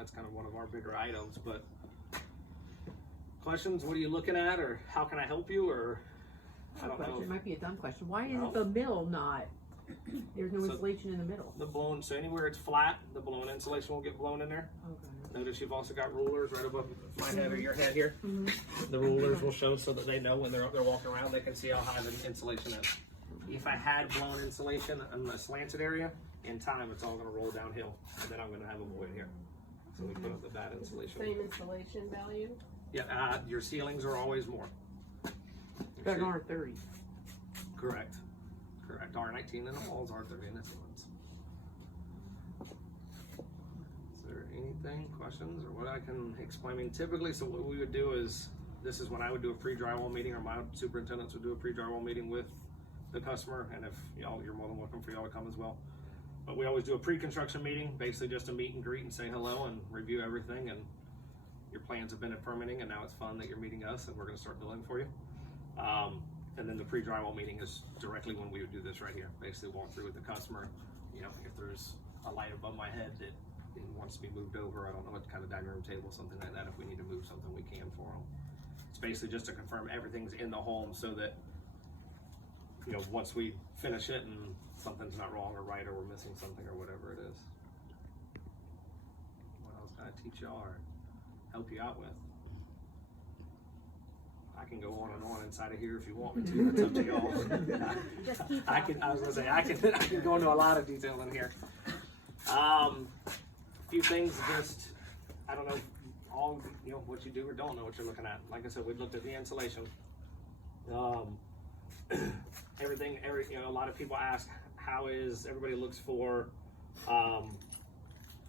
that's kind of one of our bigger items. But questions? What are you looking at, or how can I help you? Or I don't know. It might be a dumb question. Why is the middle not? There's no insulation in the middle. The blown, so anywhere it's flat, the blown insulation will get blown in there. Okay. Notice you've also got rulers right above my head or your head here. The rulers will show so that they know when they're walking around, they can see how high the insulation is. If I had blown insulation in the slanted area, in time it's all going to roll downhill, and then I'm going to have a void here. So we put up the bad insulation. Same insulation value? Yeah, your ceilings are always more. But an R30. Correct. Correct. R19 in the walls, R30 in the ceilings. Is there anything, questions, or what I can explain? I mean, typically, so what we would do is, this is when I would do a pre-drywall meeting, or my superintendents would do a pre-drywall meeting with the customer, and if y'all, you're more than welcome for y'all to come as well. But we always do a pre-construction meeting, basically just a meet and greet and say hello and review everything, and your plans have been at permitting, and now it's fun that you're meeting us, and we're going to start building for you. And then the pre-drywall meeting is directly when we would do this right here. Basically walk through with the customer. You know, if there's a light above my head that wants to be moved over, I don't know what kind of dining room table, something like that. If we need to move something, we can for them. It's basically just to confirm everything's in the home so that, you know, once we finish it and something's not wrong or right, or we're missing something or whatever it is. What else can I teach y'all or help you out with? I can go on and on inside of here if you want me to. It's up to y'all. I was gonna say I can go into a lot of detail in here. A few things, just I don't know all what you do or don't know what you're looking at. Like I said, we looked at the insulation. Everything. A lot of people ask how is everybody looks for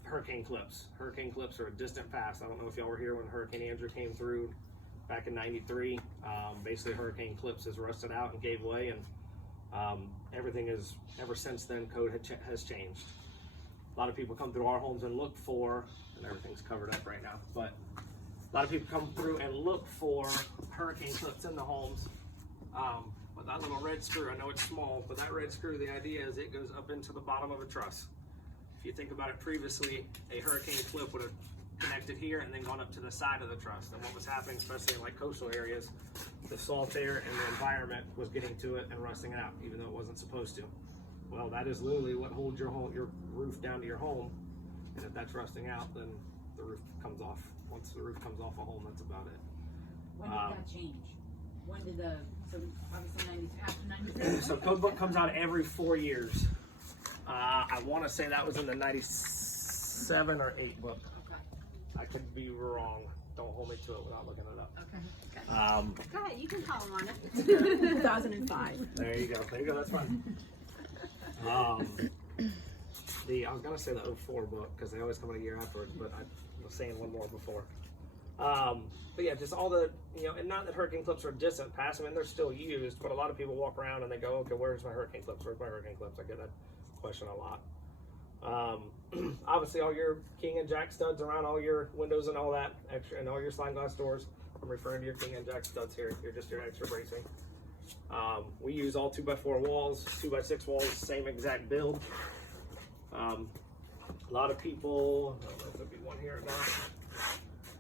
hurricane clips. Hurricane clips are a distant past. I don't know if y'all were here when Hurricane Andrew came through back in '93. Basically, hurricane clips has rusted out and gave way, and everything is ever since then. Code has changed. A lot of people come through our homes and look for, and everything's covered up right now, but a lot of people come through and look for hurricane clips in the homes. But that little red screw, I know it's small, but that red screw, the idea is it goes up into the bottom of a truss. If you think about it previously, a hurricane clip would have connected here and then gone up to the side of the truss. And what was happening, especially in like coastal areas, the salt air and the environment was getting to it and rusting it out, even though it wasn't supposed to. Well, that is literally what holds your roof down to your home. And if that's rusting out, then the roof comes off. Once the roof comes off a home, that's about it. When did that change? When did so obviously after 93? So code book comes out every 4 years. I want to say that was in the 97 or 8 book. Okay. I could be wrong. Don't hold me to it without looking it up. Okay. Go ahead, you can call them on it. 2005. There you go. That's fine. I was gonna say the 04 book because they always come out a year afterwards, but I was saying one more before. But yeah, just all the, and not that hurricane clips are distant past. I mean, they're still used, but a lot of people walk around and they go, okay, where's my hurricane clips? Where's my hurricane clips? I get that question a lot. Obviously, all your king and jack studs around all your windows and all that extra, and all your sliding glass doors. I'm referring to your king and jack studs here. You're just your extra bracing. We use all 2x4 walls, 2x6 walls, same exact build. A lot of people, I don't know if there'll be one here or not.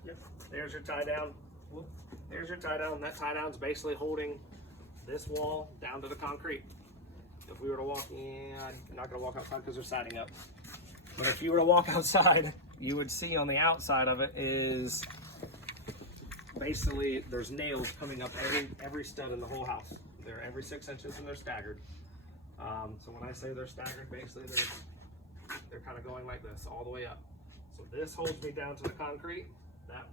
Yep. There's your tie down. Whoop. There's your tie down. That tie down is basically holding this wall down to the concrete. If we were to walk, I'm not going to walk outside because they're siding up. But if you were to walk outside, you would see on the outside of it is basically there's nails coming up every stud in the whole house. They're every 6 inches and they're staggered. So when I say they're staggered, basically they're kind of going like this all the way up. So this holds me down to the concrete. That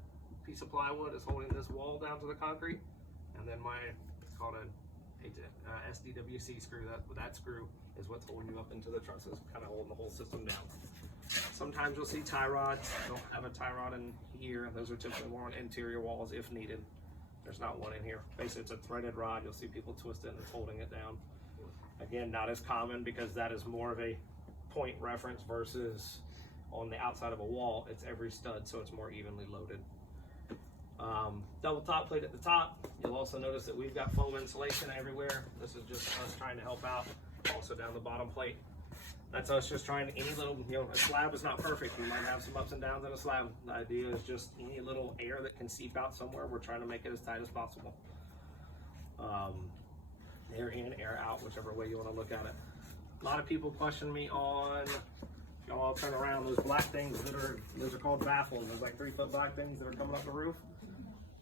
piece of plywood is holding this wall down to the concrete, and then it's called a SDWC screw. That screw is what's holding you up into the trusses, kind of holding the whole system down. Sometimes you'll see tie rods. I don't have a tie rod in here. Those are typically more on interior walls if needed. There's not one in here. Basically, it's a threaded rod. You'll see people twist it and it's holding it down. Again, not as common because that is more of a point reference versus on the outside of a wall, it's every stud, so it's more evenly loaded. Double top plate at the top. You'll also notice that we've got foam insulation everywhere. This is just us trying to help out. Also down the bottom plate. That's us just trying any little, a slab is not perfect. You might have some ups and downs in a slab. The idea is just any little air that can seep out somewhere, we're trying to make it as tight as possible. Air in, air out, whichever way you want to look at it. A lot of people question me on, I'll turn around, those black things those are called baffles. Those like 3-foot black things that are coming up the roof.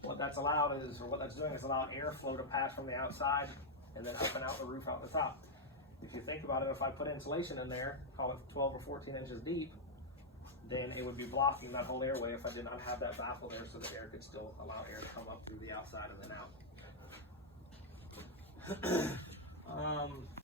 What that's allowed is, or what that's doing is allow airflow to pass from the outside and then up and out the roof out the top. If you think about it, if I put insulation in there, call it 12 or 14 inches deep, then it would be blocking that whole airway if I did not have that baffle there so that air could still allow air to come up through the outside and then out.